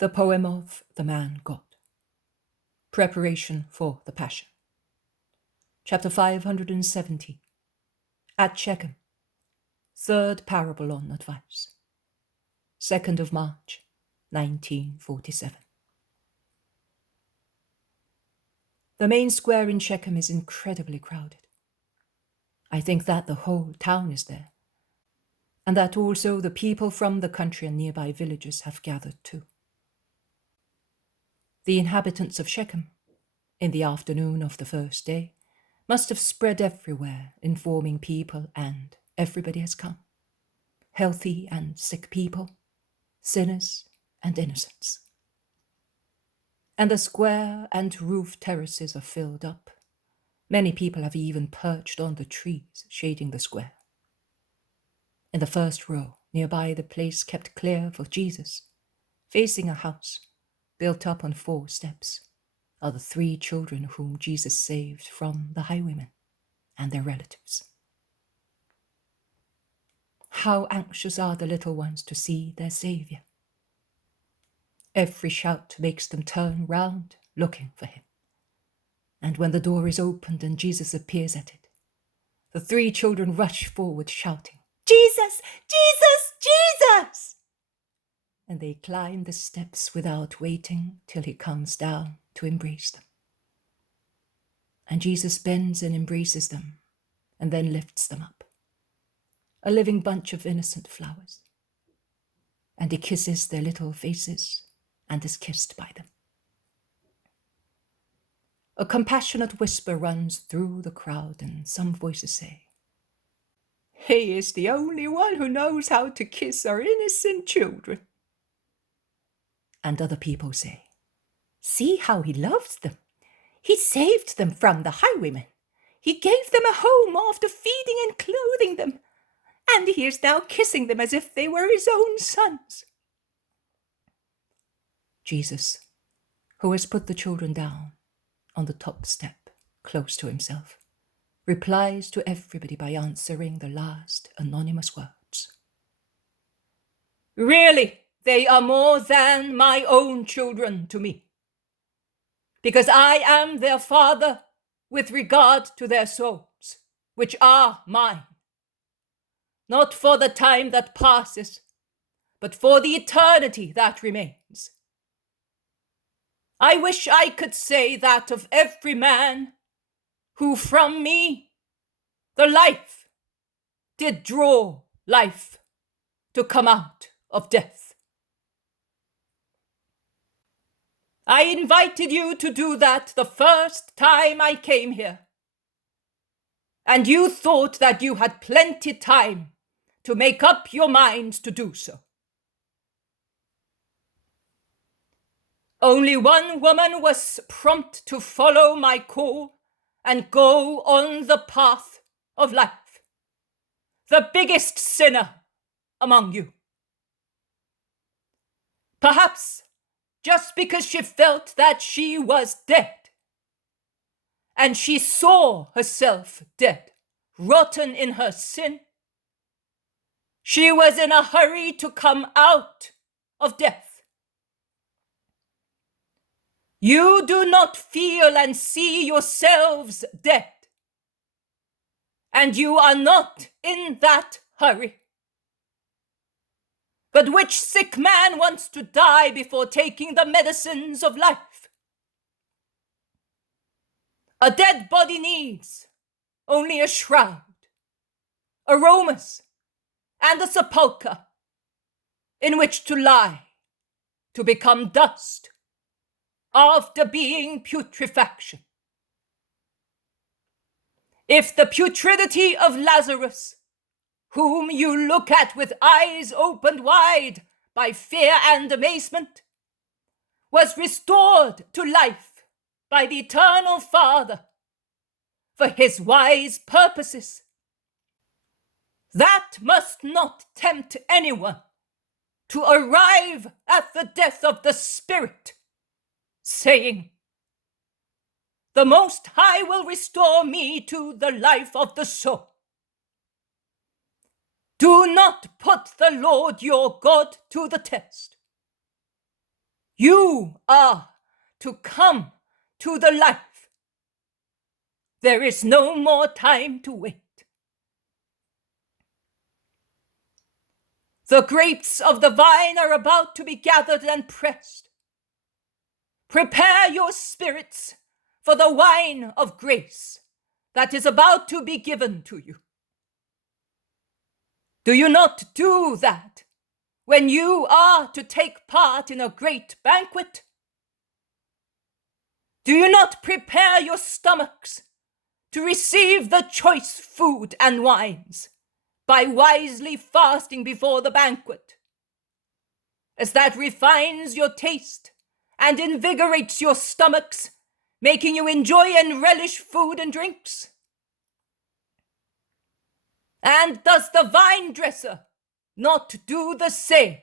The poem of the man God. Preparation for the Passion. Chapter 570. At Shechem. Third parable on advice. 2nd of March, 1947. The main square in Shechem is incredibly crowded. I think that the whole town is there, and that also the people from the country and nearby villages have gathered too. The inhabitants of Shechem, in the afternoon of the first day, must have spread everywhere, informing people, and everybody has come. Healthy and sick people, sinners and innocents. And the square and roof terraces are filled up. Many people have even perched on the trees shading the square. In the first row, nearby the place kept clear for Jesus, facing a house built up on 4 steps, are the 3 children whom Jesus saved from the highwaymen and their relatives. How anxious are the little ones to see their Saviour. Every shout makes them turn round, looking for him. And when the door is opened and Jesus appears at it, the 3 children rush forward shouting, "Jesus! Jesus! Jesus!" And they climb the steps without waiting till he comes down to embrace them. And Jesus bends and embraces them, and then lifts them up, a living bunch of innocent flowers. And he kisses their little faces and is kissed by them. A compassionate whisper runs through the crowd, and some voices say, "He is the only one who knows how to kiss our innocent children." And other people say, "See how he loves them. He saved them from the highwaymen. He gave them a home after feeding and clothing them. And he is now kissing them as if they were his own sons." Jesus, who has put the children down on the top step close to himself, replies to everybody by answering the last anonymous words. "Really, they are more than my own children to me, because I am their father with regard to their souls, which are mine, not for the time that passes, but for the eternity that remains. I wish I could say that of every man who from me the life did draw life to come out of death. I invited you to do that the first time I came here, and you thought that you had plenty time to make up your minds to do so. Only one woman was prompt to follow my call and go on the path of life, the biggest sinner among you. Perhaps just because she felt that she was dead, and she saw herself dead, rotten in her sin, she was in a hurry to come out of death. You do not feel and see yourselves dead, and you are not in that hurry. But which sick man wants to die before taking the medicines of life? A dead body needs only a shroud, aromas, and a sepulchre in which to lie, to become dust, after being putrefaction. If the putridity of Lazarus, whom you look at with eyes opened wide by fear and amazement, was restored to life by the eternal Father for his wise purposes, that must not tempt anyone to arrive at the death of the spirit, saying, "The Most High will restore me to the life of the soul." Do not put the Lord your God to the test. You are to come to the life. There is no more time to wait. The grapes of the vine are about to be gathered and pressed. Prepare your spirits for the wine of grace that is about to be given to you. Do you not do that when you are to take part in a great banquet? Do you not prepare your stomachs to receive the choice food and wines by wisely fasting before the banquet, as that refines your taste and invigorates your stomachs, making you enjoy and relish food and drinks? And does the vine dresser not do the same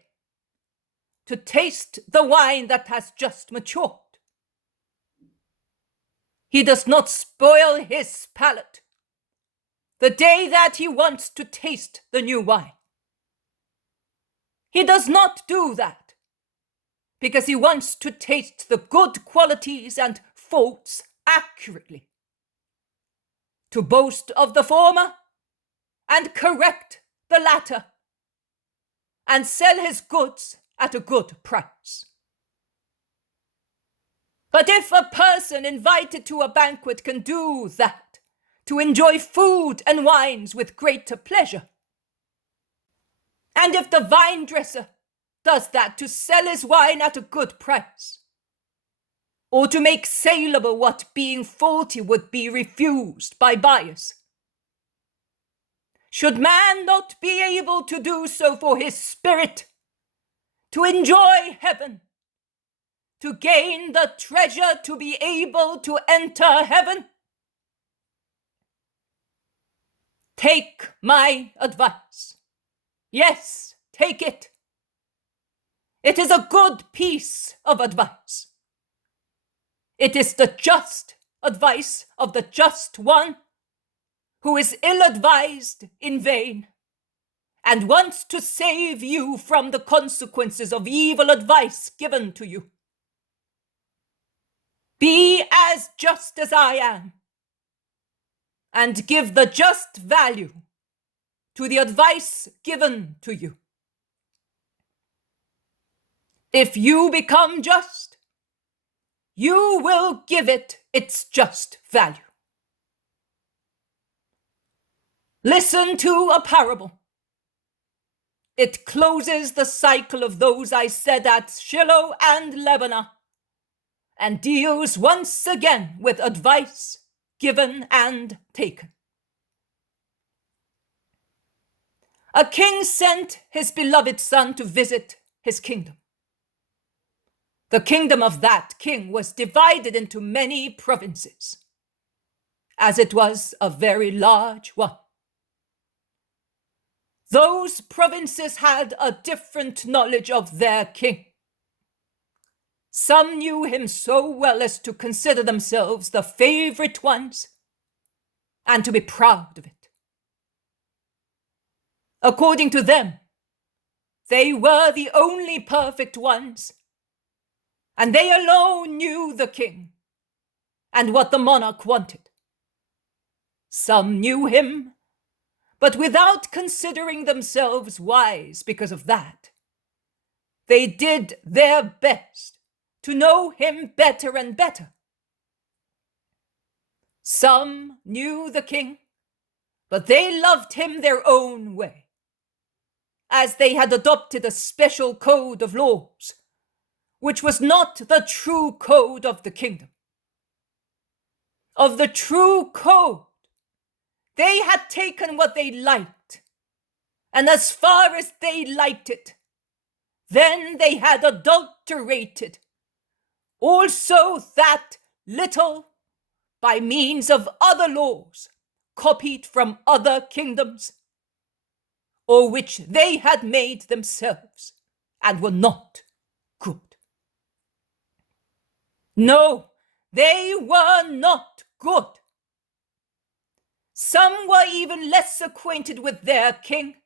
to taste the wine that has just matured? He does not spoil his palate the day that he wants to taste the new wine. He does not do that because he wants to taste the good qualities and faults accurately, to boast of the former and correct the latter, and sell his goods at a good price. But if a person invited to a banquet can do that, to enjoy food and wines with greater pleasure, and if the vine dresser does that to sell his wine at a good price, or to make saleable what being faulty would be refused by buyers, should man not be able to do so for his spirit, to enjoy heaven, to gain the treasure to be able to enter heaven? Take my advice. Yes, take it. It is a good piece of advice. It is the just advice of the just one who is ill-advised in vain and wants to save you from the consequences of evil advice given to you. Be as just as I am, and give the just value to the advice given to you. If you become just, you will give it its just value. Listen to a parable. It closes the cycle of those I said at Shiloh and Lebanon, and deals once again with advice given and taken. A king sent his beloved son to visit his kingdom. The kingdom of that king was divided into many provinces, as it was a very large one. Those provinces had a different knowledge of their king. Some knew him so well as to consider themselves the favorite ones and to be proud of it. According to them, they were the only perfect ones, and they alone knew the king and what the monarch wanted. Some knew him, but without considering themselves wise because of that. They did their best to know him better and better. Some knew the king, but they loved him their own way, as they had adopted a special code of laws, which was not the true code of the kingdom. Of the true code, they had taken what they liked, and as far as they liked it, then they had adulterated also that little by means of other laws copied from other kingdoms, or which they had made themselves and were not good. No, they were not good. Some were even less acquainted with their king,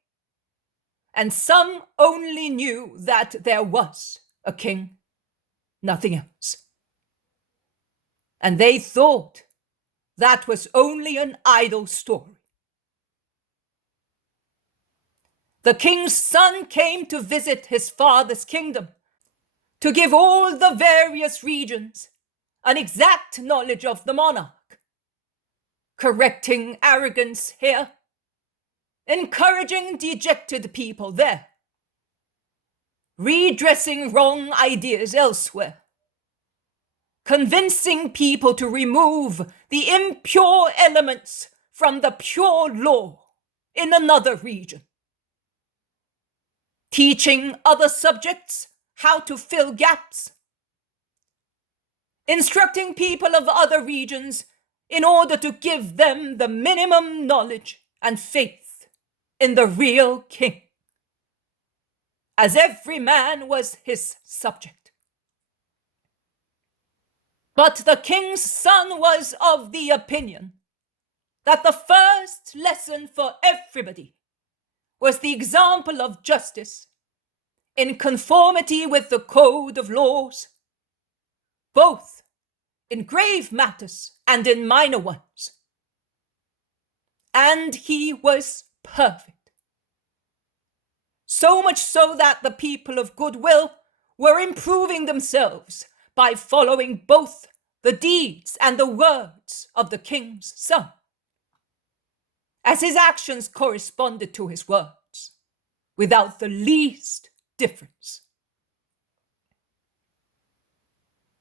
and some only knew that there was a king, nothing else. And they thought that was only an idle story. The king's son came to visit his father's kingdom, to give all the various regions an exact knowledge of the monarch, correcting arrogance here, encouraging dejected people there, redressing wrong ideas elsewhere, convincing people to remove the impure elements from the pure law in another region, teaching other subjects how to fill gaps, instructing people of other regions in order to give them the minimum knowledge and faith in the real king, as every man was his subject. But the king's son was of the opinion that the first lesson for everybody was the example of justice in conformity with the code of laws, both in grave matters and in minor ones. And he was perfect. So much so that the people of goodwill were improving themselves by following both the deeds and the words of the king's son, as his actions corresponded to his words, without the least difference.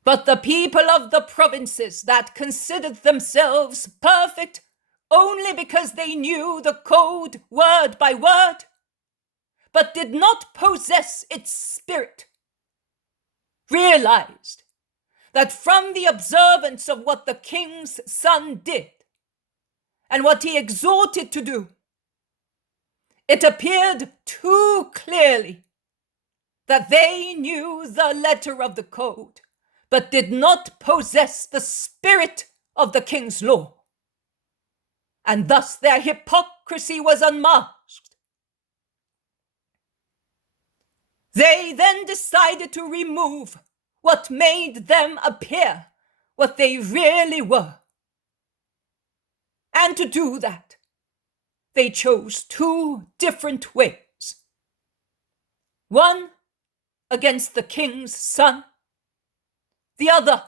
But the people of the provinces that considered themselves perfect only because they knew the code word by word, but did not possess its spirit, realized that from the observance of what the king's son did and what he exhorted to do, it appeared too clearly that they knew the letter of the code, but did not possess the spirit of the king's law. And thus their hypocrisy was unmasked. They then decided to remove what made them appear what they really were. And to do that, they chose two different ways. One against the king's son, the other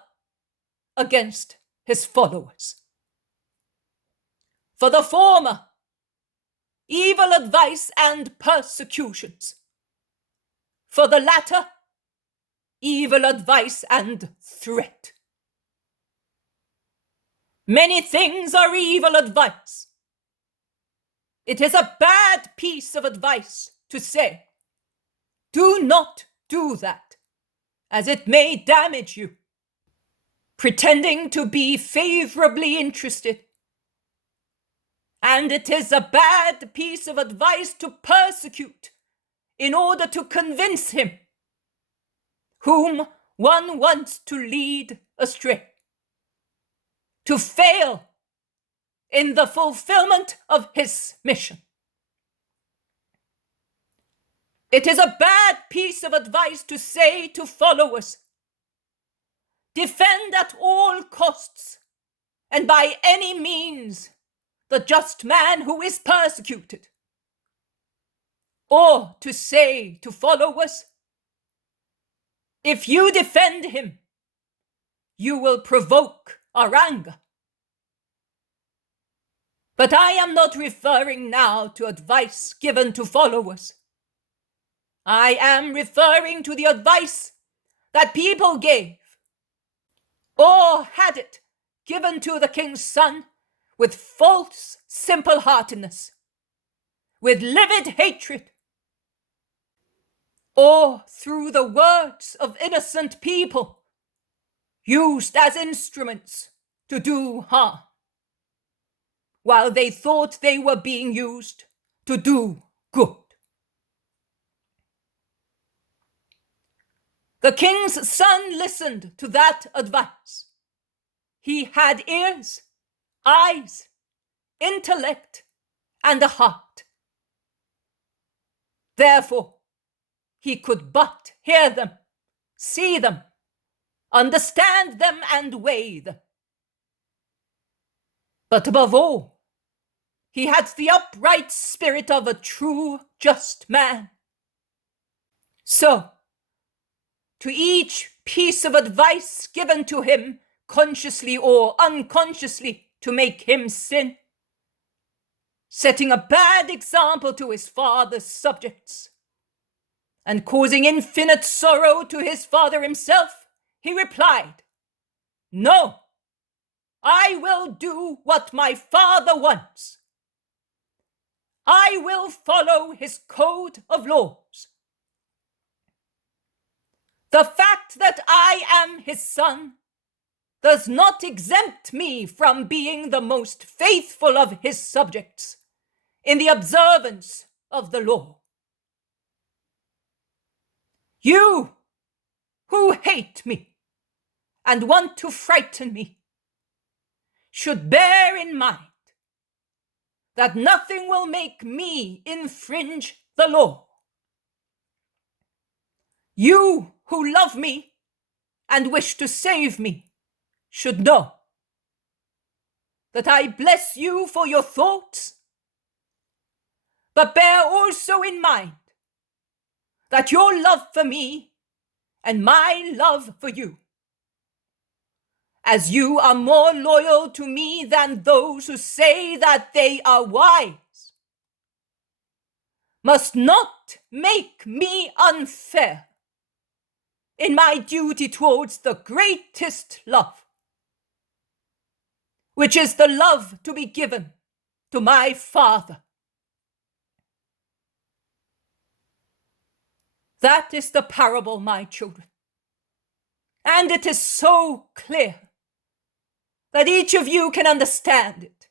against his followers. For the former, evil advice and persecutions. For the latter, evil advice and threat. Many things are evil advice. It is a bad piece of advice to say, do not do that, as it may damage you, pretending to be favorably interested. And it is a bad piece of advice to persecute in order to convince him whom one wants to lead astray, to fail in the fulfillment of his mission. It is a bad piece of advice to say to followers, defend at all costs and by any means the just man who is persecuted. Or to say to followers, if you defend him, you will provoke our anger. But I am not referring now to advice given to followers. I am referring to the advice that people gave, or had it given to the king's son with false simple-heartedness, with livid hatred, or through the words of innocent people used as instruments to do harm, while they thought they were being used to do good. The king's son listened to that advice. He had ears, eyes, intellect, and a heart. Therefore, he could but hear them, see them, understand them and weigh them. But above all, he had the upright spirit of a true, just man. So, to each piece of advice given to him, consciously or unconsciously, to make him sin, setting a bad example to his father's subjects, and causing infinite sorrow to his father himself, he replied, "No, I will do what my father wants. I will follow his code of laws. The fact that I am his son does not exempt me from being the most faithful of his subjects in the observance of the law. You who hate me and want to frighten me should bear in mind that nothing will make me infringe the law. You who love me and wish to save me should know that I bless you for your thoughts, but bear also in mind that your love for me and my love for you, as you are more loyal to me than those who say that they are wise, must not make me unfair in my duty towards the greatest love, which is the love to be given to my Father. That is the parable, my children. And it is so clear that each of you can understand it.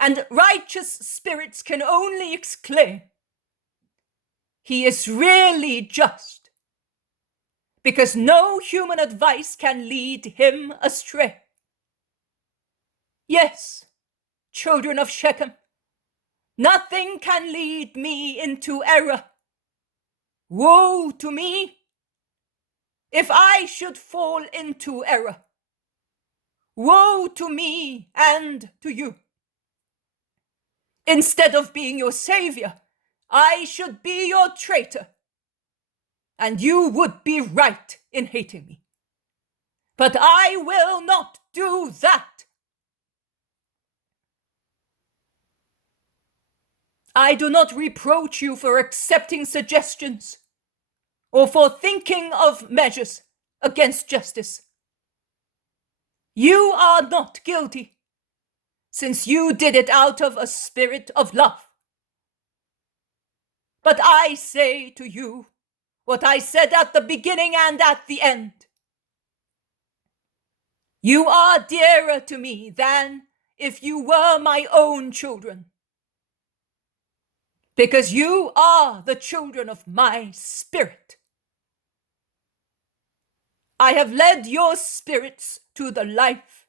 And righteous spirits can only exclaim, "He is really just," because no human advice can lead him astray. Yes, children of Shechem, nothing can lead me into error. Woe to me if I should fall into error. Woe to me and to you. Instead of being your savior, I should be your traitor, and you would be right in hating me. But I will not do that. I do not reproach you for accepting suggestions or for thinking of measures against justice. You are not guilty, since you did it out of a spirit of love. But I say to you what I said at the beginning and at the end. You are dearer to me than if you were my own children, because you are the children of my spirit. I have led your spirits to the life,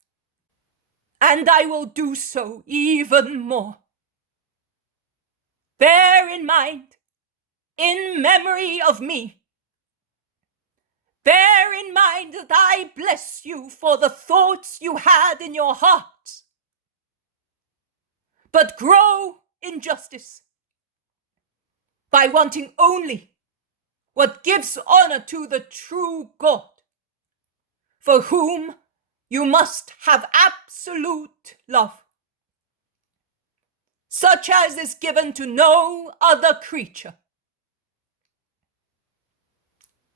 and I will do so even more. Bear in mind, in memory of me, bear in mind that I bless you for the thoughts you had in your hearts. But grow in justice by wanting only what gives honor to the true God, for whom you must have absolute love, such as is given to no other creature.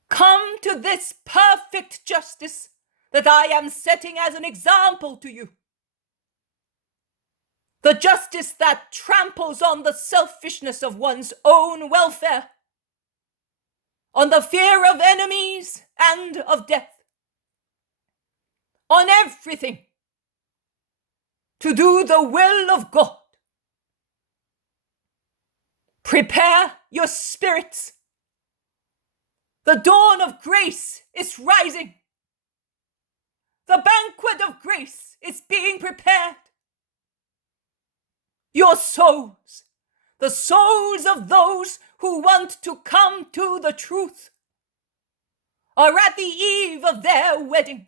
Come to this perfect justice that I am setting as an example to you. The justice that tramples on the selfishness of one's own welfare, on the fear of enemies and of death, on everything to do the will of God. Prepare your spirits. The dawn of grace is rising. The banquet of grace is being prepared. Your souls, the souls of those who want to come to the truth, are at the eve of their wedding,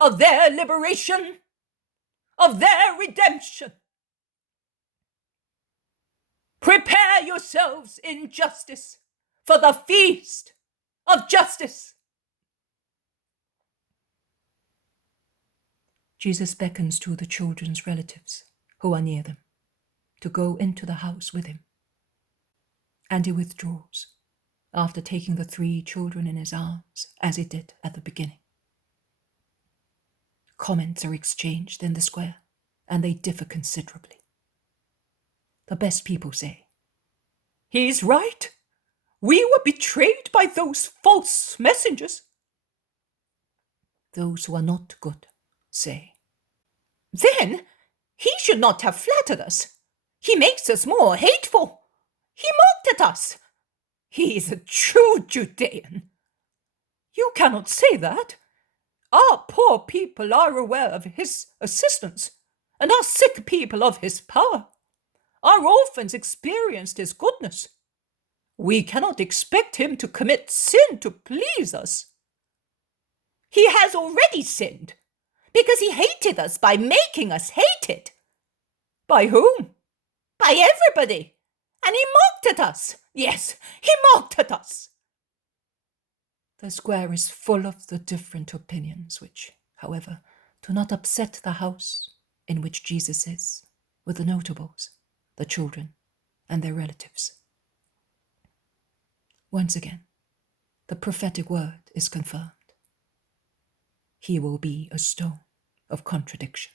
of their liberation, of their redemption. Prepare yourselves in justice for the feast of justice. Jesus beckons to the children's relatives who are near them to go into the house with him. And he withdraws after taking the 3 children in his arms, as he did at the beginning. Comments are exchanged in the square, and they differ considerably. The best people say, "He's right. We were betrayed by those false messengers." Those who are not good say, "Then he should not have flattered us. He makes us more hateful. He mocked at us. He is a true Judean." You cannot say that. Our poor people are aware of his assistance, and our sick people of his power. Our orphans experienced his goodness. We cannot expect him to commit sin to please us. He has already sinned, because he hated us by making us hate it. By whom? By everybody. And he mocked at us. Yes, he mocked at us. The square is full of the different opinions which, however, do not upset the house in which Jesus is, with the notables, the children, and their relatives. Once again, the prophetic word is confirmed. He will be a stone of contradiction.